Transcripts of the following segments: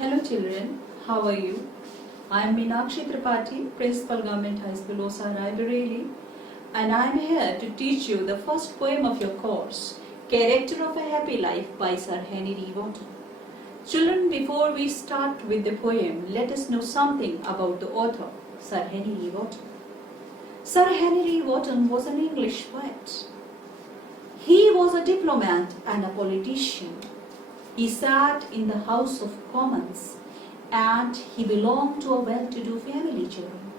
Hello children, how are you? I am MEENAKSHI, Principal Government High School, Osa, Raebareli, and I am here to teach you the first poem of your course, Character of a Happy Life by Sir Henry Wotton. Children, before we start with the poem, let us know something about the author, Sir Henry Wotton. Sir Henry Wotton was an English poet. He was a diplomat and a politician. He sat in the House of Commons and he belonged to a well-to-do family, children.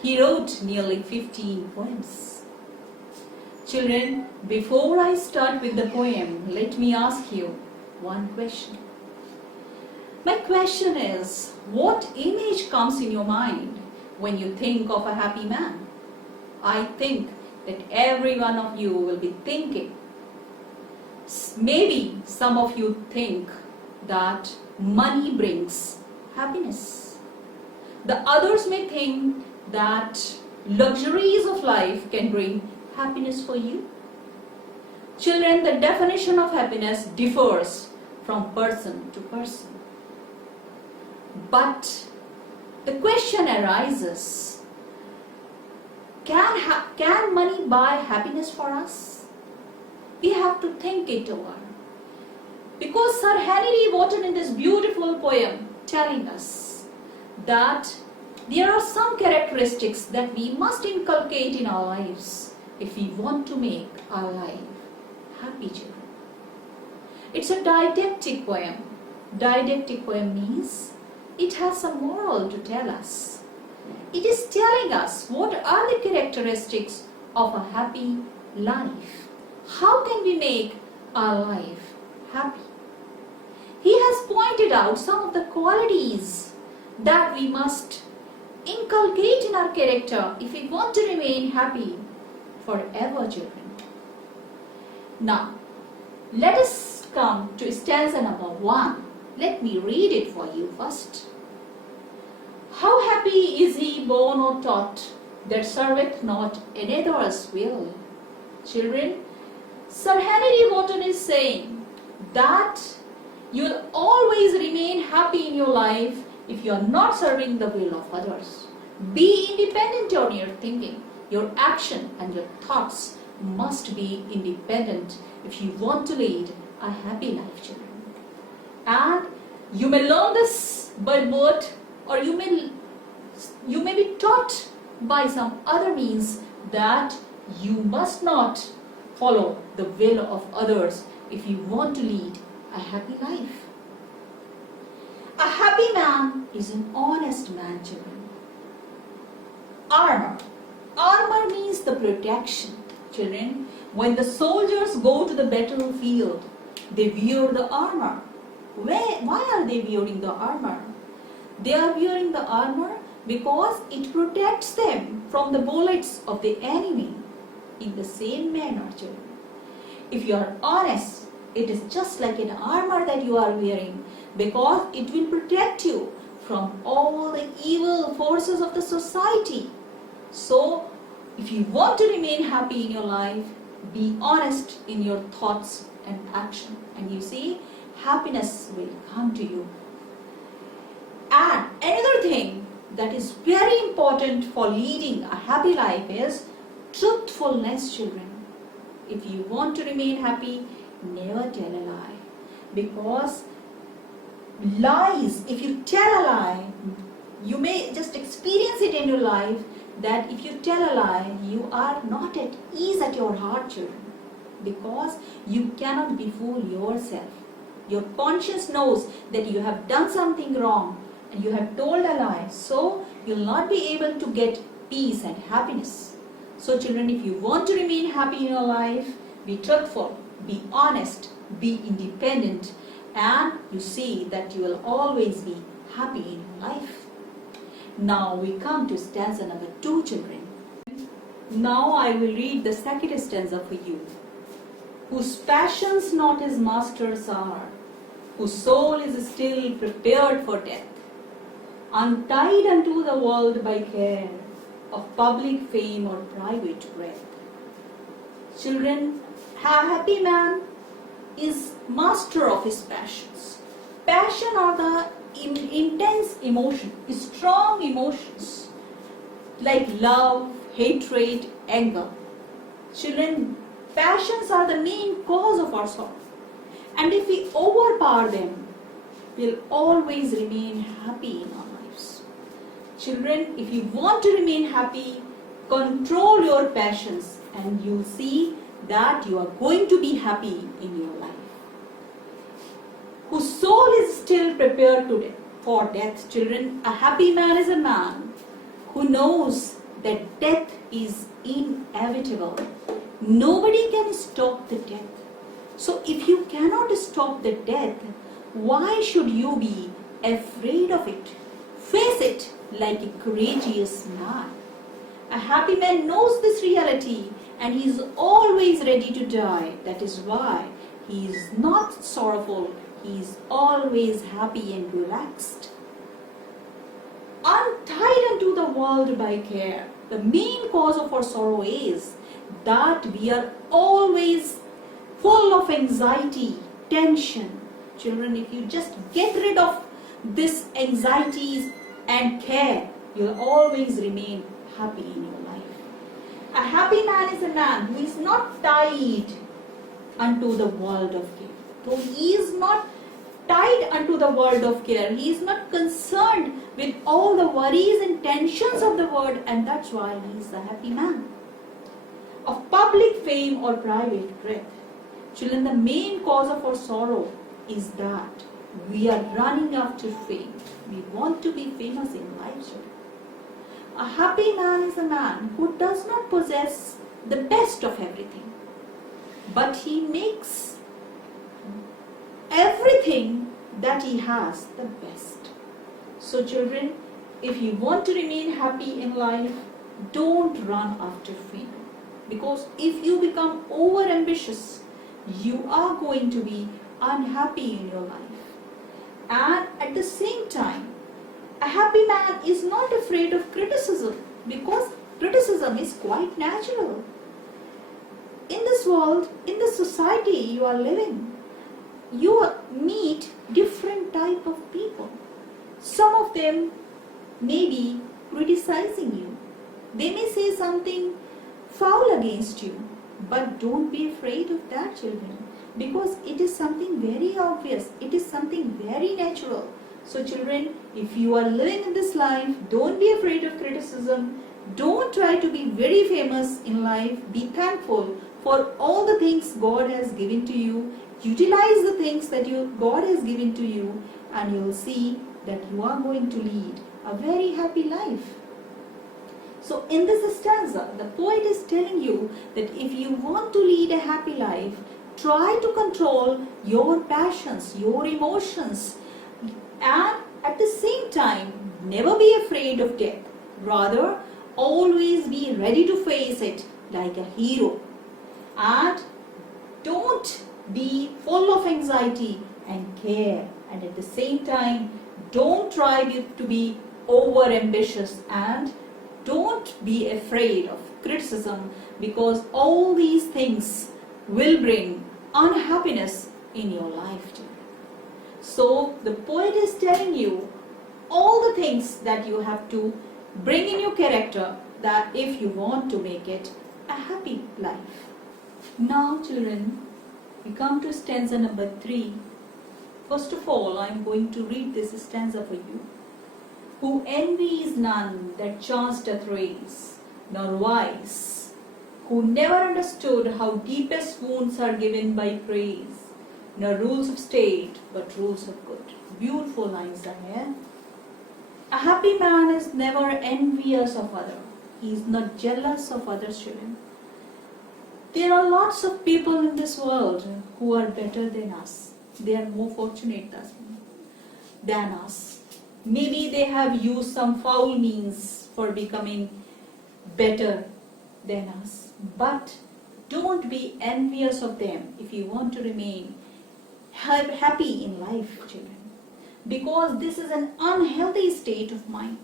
He wrote nearly 15 poems. Children, before I start with the poem, let me ask you one question. My question is, what image comes in your mind when you think of a happy man? I think that every one of you will be thinking. Maybe some of you think that money brings happiness. The others may think that luxuries of life can bring happiness for you. Children, the definition of happiness differs from person to person. But the question arises, can money buy happiness for us? We have to think it over. Because Sir Henry Wotton in this beautiful poem telling us that there are some characteristics that we must inculcate in our lives if we want to make our life happy, children. It's a didactic poem. Didactic poem means it has some moral to tell us. It is telling us what are the characteristics of a happy life. How can we make our life happy? He has pointed out some of the qualities that we must inculcate in our character if we want to remain happy forever, children. Now, let us come to stanza number 1. Let me read it for you first. How happy is he born or taught, that serveth not another's will? Children, Sir Henry Wotton is saying that you'll always remain happy in your life if you are not serving the will of others. Be independent on your thinking. Your action and your thoughts must be independent if you want to lead a happy life, children. And you may learn this by birth, or you may be taught by some other means that you must not follow the will of others if you want to lead a happy life. A happy man is an honest man, children. Armor. Armor means the protection. Children, when the soldiers go to the battlefield, they wear the armor. Why are they wearing the armor? They are wearing the armor because it protects them from the bullets of the enemy. In the same manner, children, if you are honest, it is just like an armor that you are wearing, because it will protect you from all the evil forces of the society. So, if you want to remain happy in your life, be honest in your thoughts and action, and you see, happiness will come to you. And another thing that is very important for leading a happy life is truthfulness, children. If you want to remain happy, never tell a lie. Because lies, if you tell a lie, you may just experience it in your life that if you tell a lie, you are not at ease at your heart, children. Because you cannot befool yourself. Your conscience knows that you have done something wrong and you have told a lie. So, you will not be able to get peace and happiness. So children, if you want to remain happy in your life, be truthful, be honest, be independent, and you see that you will always be happy in your life. Now we come to stanza number 2, children. Now I will read the second stanza for you. Whose passions not his masters are, whose soul is still prepared for death, untied unto the world by care of public fame or private breath. Children, a happy man is master of his passions. Passion are the intense emotion, strong emotions like love, hatred, anger. Children, passions are the main cause of our sorrow. And if we overpower them, we'll always remain happy in our lives. Children, if you want to remain happy, control your passions and you'll see that you are going to be happy in your life. Whose soul is still prepared for death, children. A happy man is a man who knows that death is inevitable. Nobody can stop the death. So if you cannot stop the death, why should you be afraid of it? Face it like a courageous man. A happy man knows this reality and he is always ready to die. That is why he is not sorrowful. He is always happy and relaxed. Untied unto the world by care. The main cause of our sorrow is that we are always full of anxiety, tension. Children, if you just get rid of this anxieties and care, you'll always remain happy in your life. A happy man is a man who is not tied unto the world of care. So he is not tied unto the world of care. He is not concerned with all the worries and tensions of the world, and that's why he is a happy man. Of public fame or private breath. Children, the main cause of our sorrow is that we are running after fame. We want to be famous in life, children. A happy man is a man who does not possess the best of everything, but he makes everything that he has the best. So children, if you want to remain happy in life, don't run after fame. Because if you become over ambitious, you are going to be unhappy in your life. And at the same time, a happy man is not afraid of criticism, because criticism is quite natural. In this world, in this society you are living, you meet different type of people. Some of them may be criticizing you. They may say something foul against you, but don't be afraid of that, children, because it is something very obvious. It is something very natural. So children, if you are living in this life, don't be afraid of criticism. Don't try to be very famous in life. Be thankful for all the things God has given to you. Utilize the things that God has given to you, and you will see that you are going to lead a very happy life. So in this stanza, the poet is telling you that if you want to lead a happy life, try to control your passions, your emotions, and at the same time, never be afraid of death. Rather, always be ready to face it like a hero. And don't be full of anxiety and care. And at the same time, don't try to be over ambitious, and don't be afraid of criticism, because all these things will bring unhappiness in your life. So the poet is telling you all the things that you have to bring in your character, that if you want to make it a happy life. Now children, we come to stanza number 3. First of all, I am going to read this stanza for you. Who envies none that chance doth raise, nor wise, who never understood how deepest wounds are given by praise, nor rules of state, but rules of good. Beautiful lines are here. A happy man is never envious of others. He is not jealous of others' children. There are lots of people in this world who are better than us. They are more fortunate than us. Maybe they have used some foul means for becoming better than us. But don't be envious of them if you want to remain happy in life, children. Because this is an unhealthy state of mind.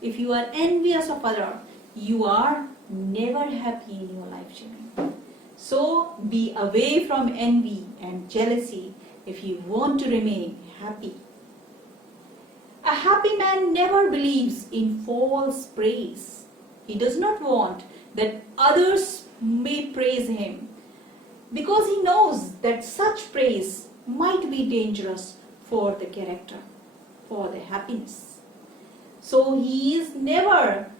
If you are envious of others, you are never happy in your life, children. So be away from envy and jealousy if you want to remain happy. man never believes in false praise. He does not want that others may praise him, because he knows that such praise might be dangerous for the character, for the happiness. So he is never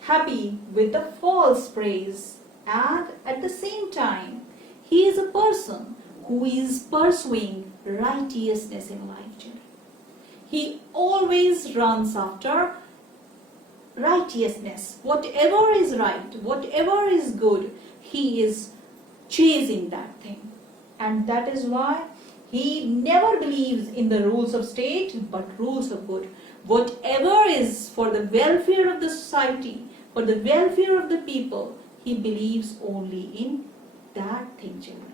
happy with the false praise, and at the same time he is a person who is pursuing righteousness in life, children. He always runs after righteousness. Whatever is right, whatever is good, he is chasing that thing. And that is why he never believes in the rules of state, but rules of good. Whatever is for the welfare of the society, for the welfare of the people, he believes only in that thing, children.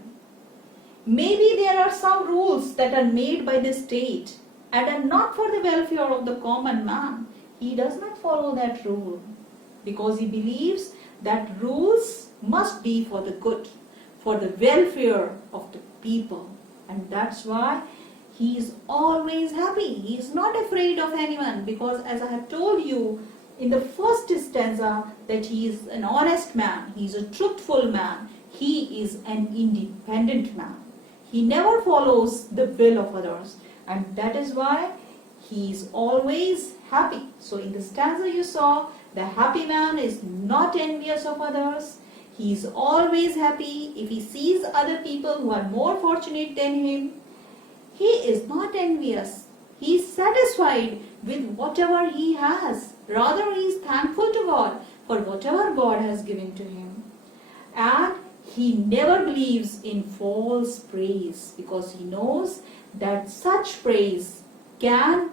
Maybe there are some rules that are made by the state and are not for the welfare of the common man. He does not follow that rule because he believes that rules must be for the good, for the welfare of the people. And that's why he is always happy. He is not afraid of anyone, because as I have told you in the first stanza that he is an honest man, he is a truthful man, he is an independent man. He never follows the will of others, and that is why he is always happy. So in the stanza you saw, the happy man is not envious of others. He is always happy. If he sees other people who are more fortunate than him, he is not envious. He is satisfied with whatever he has. Rather, he is thankful to God for whatever God has given to him. And he never believes in false praise, because he knows that such praise can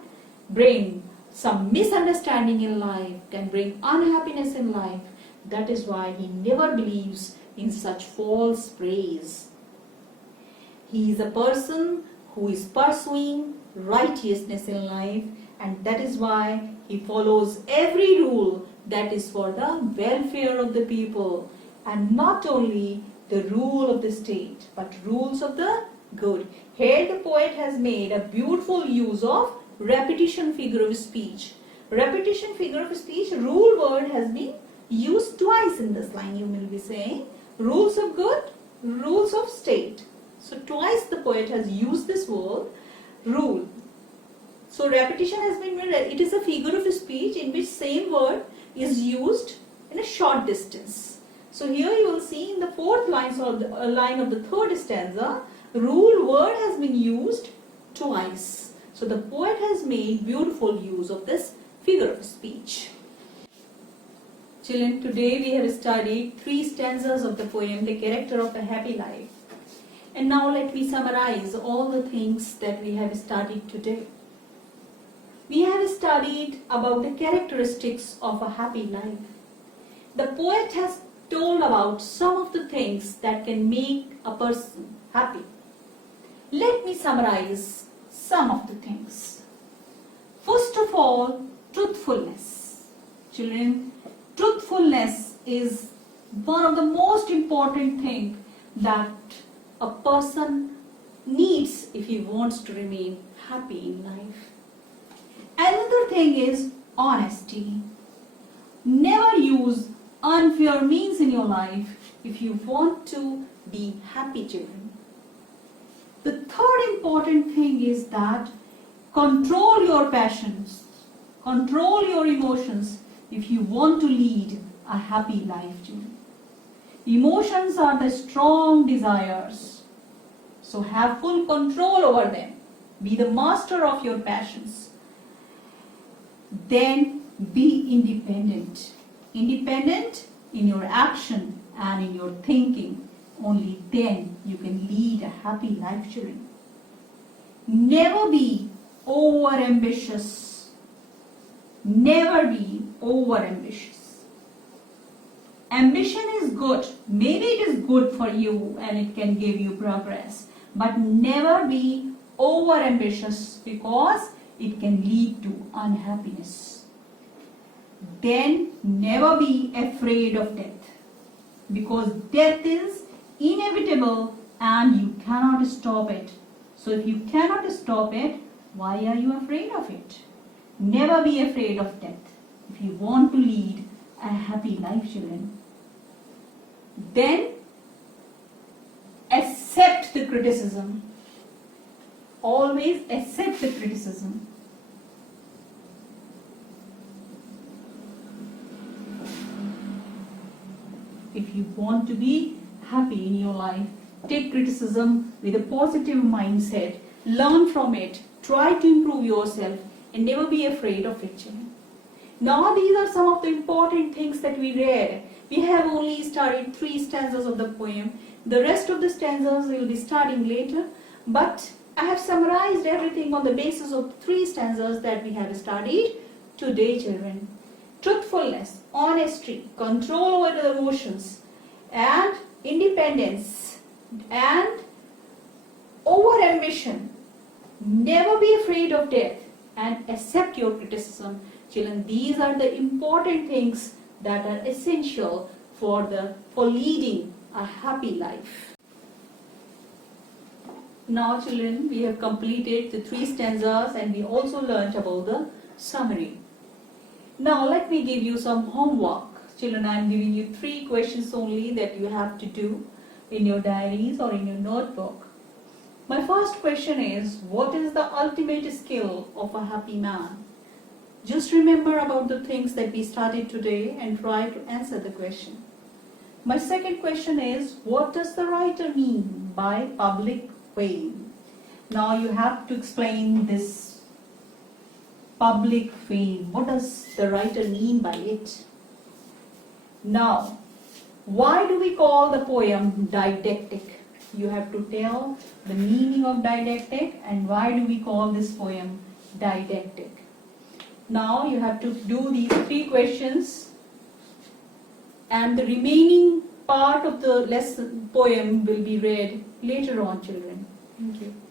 bring some misunderstanding in life, can bring unhappiness in life. That is why he never believes in such false praise. He is a person who is pursuing righteousness in life, and that is why he follows every rule that is for the welfare of the people, and not only the rule of the state, but rules of the good. Here the poet has made a beautiful use of repetition figure of speech. Repetition figure of speech, rule word has been used twice in this line. You will be saying rules of good, rules of state. So twice the poet has used this word rule. So repetition has been made. It is a figure of speech in which same word is used in a short distance. So here you will see in the fourth line, so the line of the third stanza, rule word has been used twice. So the poet has made beautiful use of this figure of speech. Children, today we have studied 3 stanzas of the poem, The Character of a Happy Life. And now let me summarize all the things that we have studied today. We have studied about the characteristics of a happy life. The poet has told about some of the things that can make a person happy. Let me summarize some of the things. First of all, truthfulness. Children, truthfulness is one of the most important things that a person needs if he wants to remain happy in life. Another thing is honesty. Never use unfair means in your life if you want to be happy, children. The third important thing is that control your passions, control your emotions if you want to lead a happy life, children. Emotions are the strong desires, so have full control over them. Be the master of your passions. Then be independent. Independent in your action and in your thinking. Only then you can lead a happy life, children. Never be over-ambitious. Never be over-ambitious. Ambition is good. Maybe it is good for you and it can give you progress. But never be over-ambitious, because it can lead to unhappiness. Then never be afraid of death, because death is inevitable and you cannot stop it. So if you cannot stop it, why are you afraid of it? Never be afraid of death. If you want to lead a happy life, children, then accept the criticism. Always accept the criticism. If you want to be happy in your life, take criticism with a positive mindset, learn from it, try to improve yourself, and never be afraid of it. Now these are some of the important things that we read. We have only studied 3 stanzas of the poem. The rest of the stanzas we will be studying later, but I have summarized everything on the basis of 3 stanzas that we have studied today, children. Truthfulness, honesty, control over the emotions, and independence, and over-ambition. Never be afraid of death, and accept your criticism. Children, these are the important things that are essential for leading a happy life. Now, children, we have completed the 3 stanzas and we also learnt about the summary. Now, let me give you some homework. Children, I am giving you 3 questions only that you have to do in your diaries or in your notebook. My first question is, what is the ultimate skill of a happy man? Just remember about the things that we studied today and try to answer the question. My second question is, what does the writer mean by public fame? Now you have to explain this public fame. What does the writer mean by it? Now, why do we call the poem didactic? You have to tell the meaning of didactic and why do we call this poem didactic. Now you have to do these 3 questions, and the remaining part of the lesson poem will be read later on, children. Thank you.